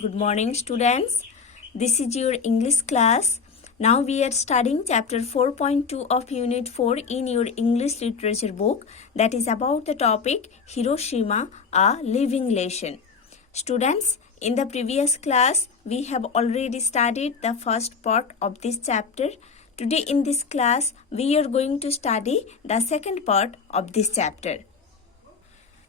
Good morning, students. This is your English class. Now we are studying chapter 4.2 of Unit 4 in your English literature book, that is about the topic Hiroshima, a living lesson. Students, in the previous class, we have already studied the first part of this chapter. Today in this class, we are going to study the second part of this chapter.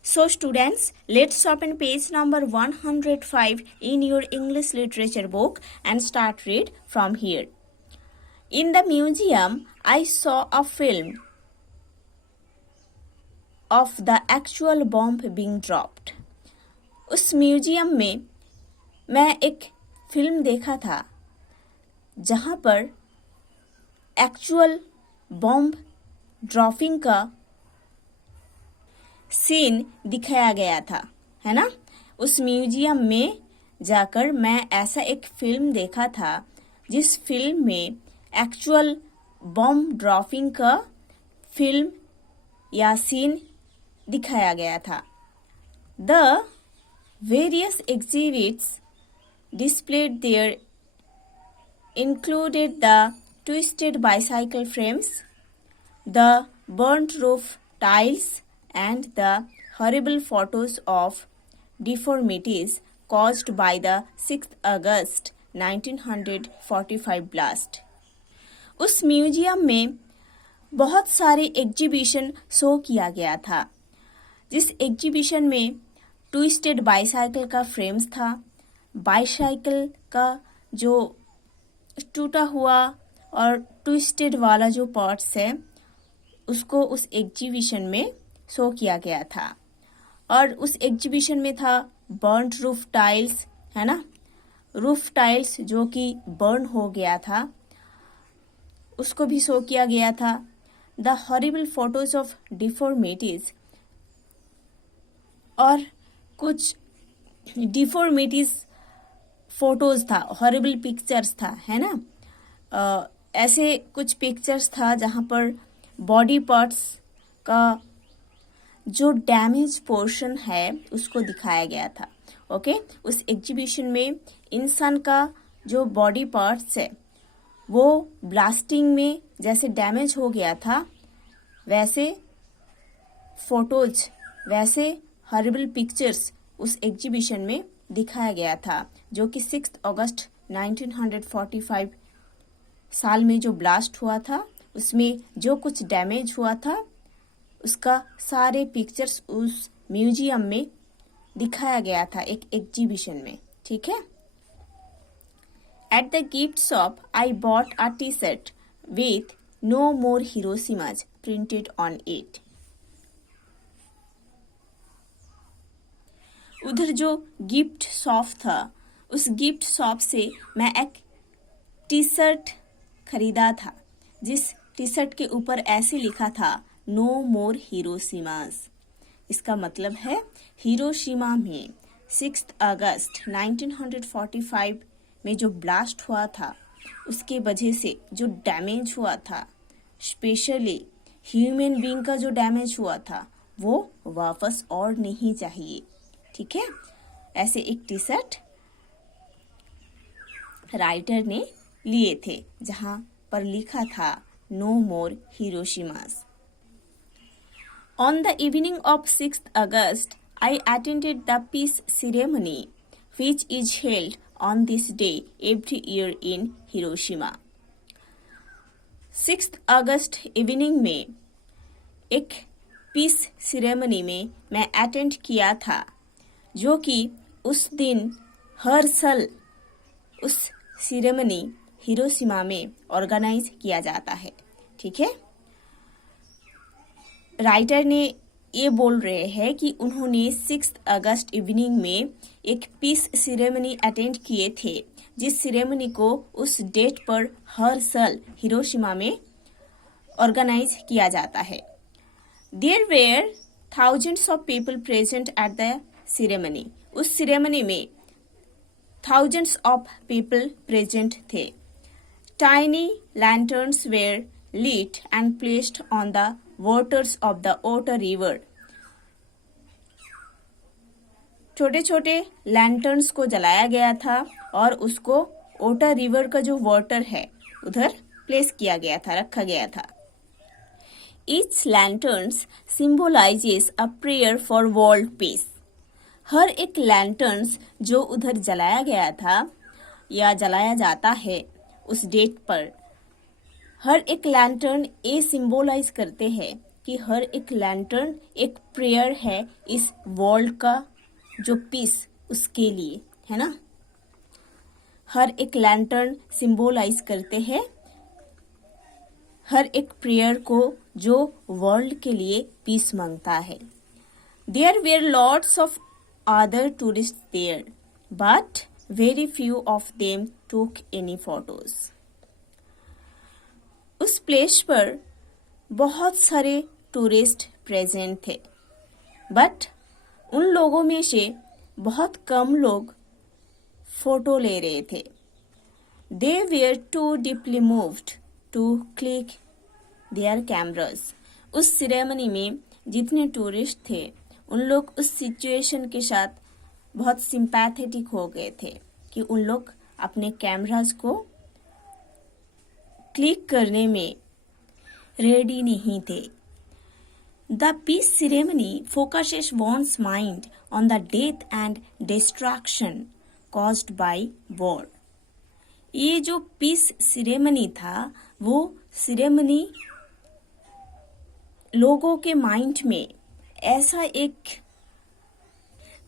So students, let's open page number 105 in your English literature book and start read from here. In the museum, I saw a film of the actual bomb being dropped. उस museum में मैं एक film देखा था जहाँ पर actual bomb dropping का scene दिखाया गया था, है ना। उस म्यूजियम में जाकर मैं ऐसा एक फिल्म देखा था जिस फिल्म में एक्चुअल बॉम्ब ड्रॉपिंग का फिल्म या सीन दिखाया गया था. The various exhibits displayed there included the twisted bicycle frames, the burnt roof tiles, and the horrible photos of deformities caused by the 6th August 1945 blast. उस museum में बहुत सारे exhibition show किया गया था. जिस एग्जीबिशन में ट्विस्टेड बाईसाइकिल का फ्रेम्स था, बाईसाइकिल का जो टूटा हुआ और ट्विस्टेड वाला जो पार्ट्स है उसको उस एग्जीबिशन में शो किया गया था. और उस एग्जीबिशन में था बर्न्ड रूफ टाइल्स, है ना, रूफ टाइल्स जो कि बर्न हो गया था उसको भी शो किया गया था. The horrible photos of deformities, और कुछ डिफॉर्मिटीज फोटोज था, हॉरिबल पिक्चर्स था, है ना. ऐसे कुछ पिक्चर्स था जहाँ पर बॉडी पार्ट्स का जो डैमेज पोर्शन है उसको दिखाया गया था. ओके, उस एग्जीबिशन में इंसान का जो बॉडी पार्ट्स है वो ब्लास्टिंग में जैसे डैमेज हो गया था वैसे फोटोज, वैसे हॉरिबल पिक्चर्स उस एग्जीबिशन में दिखाया गया था जो कि 6 अगस्त 1945 साल में जो ब्लास्ट हुआ था उसमें जो कुछ डैमेज हुआ था उसका सारे पिक्चर्स उस म्यूजियम में दिखाया गया था एक एग्जीबिशन में. ठीक है. At the gift shop I bought a T shirt with no more Hiroshimas printed on it. उधर जो गिफ्ट शॉप था उस गिफ्ट शॉप से मैं एक टी शर्ट खरीदा था जिस टी शर्ट के ऊपर ऐसे लिखा था नो मोर हिरोशिमाज. इसका मतलब है हिरोशिमा में 6 अगस्त 1945 में जो ब्लास्ट हुआ था उसके वजह से जो डैमेज हुआ था, स्पेशली ह्यूमन बीइंग का जो डैमेज हुआ था वो वापस और नहीं चाहिए. ठीक है. ऐसे एक टी शर्ट राइटर ने लिए थे जहां पर लिखा था no more Hiroshimas. On the evening of 6th August, I attended the peace ceremony, which is held on this day every year in Hiroshima. 6th August evening में एक पीस सिरेमनी में मैं अटेंड किया था जो कि उस दिन हर साल उस सिरेमनी हिरोशिमा में ऑर्गेनाइज किया जाता है. ठीक है. राइटर ने ये बोल रहे हैं कि उन्होंने 6 अगस्त इवनिंग में एक पीस सिरेमनी अटेंड किए थे जिस सिरेमनी को उस डेट पर हर साल हिरोशिमा में ऑर्गेनाइज किया जाता है. There were thousands of people present at the ceremony. उस सिरेमनी में थाउजेंड्स ऑफ पीपल प्रेजेंट थे. Tiny lanterns were lit and placed on the waters of the Otter River. छोटे छोटे लैंटर्न्स को जलाया गया था और उसको ओटा रिवर का जो वाटर है उधर प्लेस किया गया था, रखा गया था। Each lanterns symbolizes a prayer for world peace. हर एक लैंटर्न्स जो उधर जलाया गया था या जलाया जाता है उस डेट पर, हर एक लैंटर्न ये सिंबोलाइज करते हैं कि हर एक लैंटर्न एक प्रेयर है इस वर्ल्ड का जो पीस उसके लिए, है ना। हर एक लैंटर्न सिंबोलाइज करते हैं हर एक प्रेयर को जो वर्ल्ड के लिए पीस मांगता है। There were lots of other tourist there but very few of them took any photos. उस प्लेस पर बहुत सारे टूरिस्ट प्रेजेंट थे बट उन लोगों में से बहुत कम लोग फोटो ले रहे थे। They were too deeply moved to click their cameras. उस सिरेमनी में जितने टूरिस्ट थे उन लोग उस सिचुएशन के साथ बहुत सिंपैथेटिक हो गए थे कि उन लोग अपने कैमरास को क्लिक करने में रेडी नहीं थे। The peace ceremony focuses one's mind on the death and distraction caused by war. ये जो पीस सिरेमनी था वो सिरेमनी लोगों के माइंड में ऐसा एक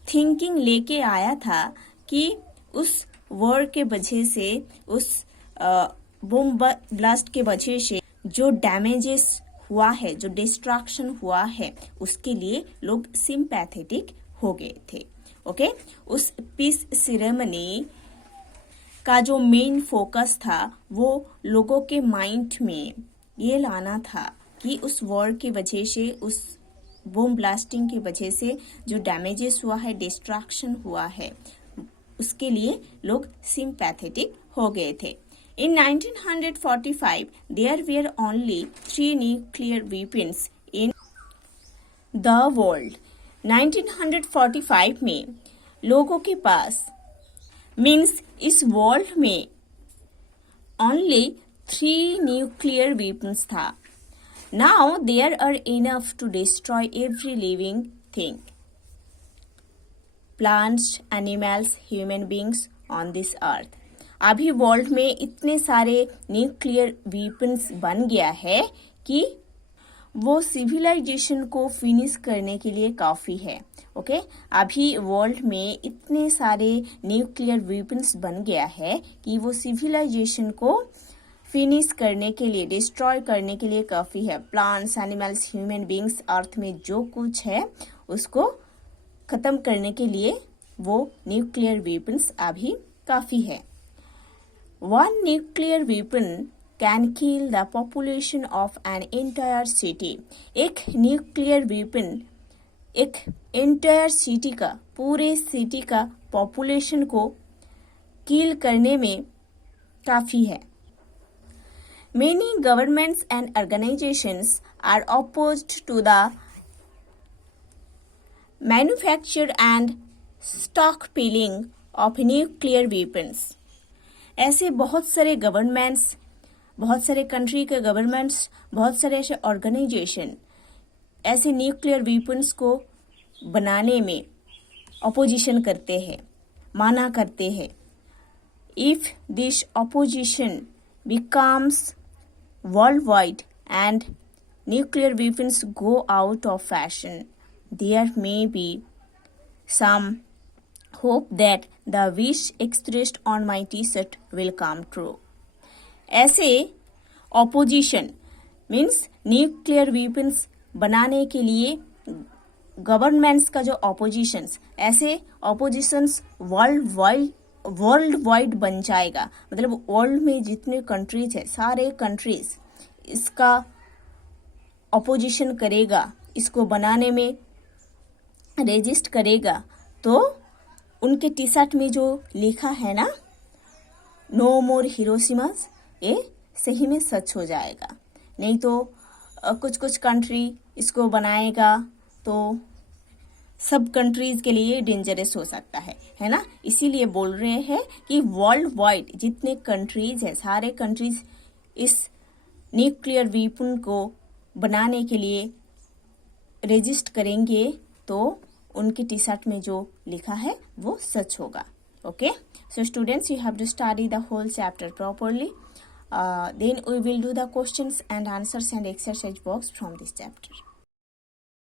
थिंकिंग लेके आया था कि उस वॉर के वजह से, उस बम ब्लास्ट के वजह से जो डैमेजेस हुआ है, जो डिस्ट्रैक्शन हुआ है, उसके लिए लोग सिंपैथेटिक हो गए थे। ओके, उस पीस सिरेमनी का जो मेन फोकस था वो लोगों के माइंड में ये लाना था कि उस वॉर की वजह से, उस बम ब्लास्टिंग की वजह से जो डैमेजेस हुआ है, डिस्ट्रैक्शन हुआ है, उसके लिए लोग सिंपैथेटिक हो गए थे। In 1945, there were only 3 nuclear weapons in the world. 1945 में लोगों के पास मीन्स इस वर्ल्ड में only 3 nuclear weapons था। Now there are enough to destroy every living thing, plants, animals, human beings on this earth. अभी वर्ल्ड में इतने सारे न्यूक्लियर वीपन्स बन गया है कि वो सिविलाइजेशन को फिनिश करने के लिए काफ़ी है। ओके, अभी वर्ल्ड में इतने सारे न्यूक्लियर वीपन्स बन गया है कि वो सिविलाइजेशन को फिनिश करने के लिए, डिस्ट्रॉय करने के लिए काफ़ी है। प्लांट्स, एनिमल्स, ह्यूमन बींग्स, अर्थ में जो कुछ है उसको ख़त्म करने के लिए वो न्यूक्लियर वीपन्स अभी काफ़ी है। One nuclear weapon can kill the population of an entire city. एक न्यूक्लियर वेपन एक एंटायर सिटी का, पूरे सिटी का पॉपुलेशन को किल करने में काफ़ी है। Many governments and organizations are opposed to the manufacture and stockpiling of nuclear weapons. ऐसे बहुत सारे गवर्नमेंट्स, बहुत सारे कंट्री के गवर्नमेंट्स, बहुत सारे ऐसे ऑर्गेनाइजेशन ऐसे न्यूक्लियर वेपन्स को बनाने में अपोजिशन करते हैं, माना करते हैं। If this opposition becomes world wide and nuclear weapons go out of fashion, there may be some hope that the wish expressed on my t-shirt will come true. ऐसे opposition means nuclear weapons बनाने के लिए governments का जो oppositions, ऐसे oppositions world wide बन जाएगा। मतलब वर्ल्ड में जितने कंट्रीज है, सारे कंट्रीज इसका opposition करेगा, इसको बनाने में रेजिस्ट करेगा। तो उनके टी शर्ट में जो लिखा है ना, नो मोर हिरोशिमास, ये सही में सच हो जाएगा। नहीं तो कुछ कुछ कंट्री इसको बनाएगा तो सब कंट्रीज के लिए डेंजरस हो सकता है ना। इसीलिए बोल रहे हैं कि वर्ल्ड वाइड जितने कंट्रीज है, सारे कंट्रीज इस न्यूक्लियर वेपन को बनाने के लिए रजिस्ट करेंगे तो उनकी टी शर्ट में जो लिखा है वो सच होगा। Okay, so students, you have to study the whole chapter properly. Then we will do the questions and answers and exercise box from this chapter.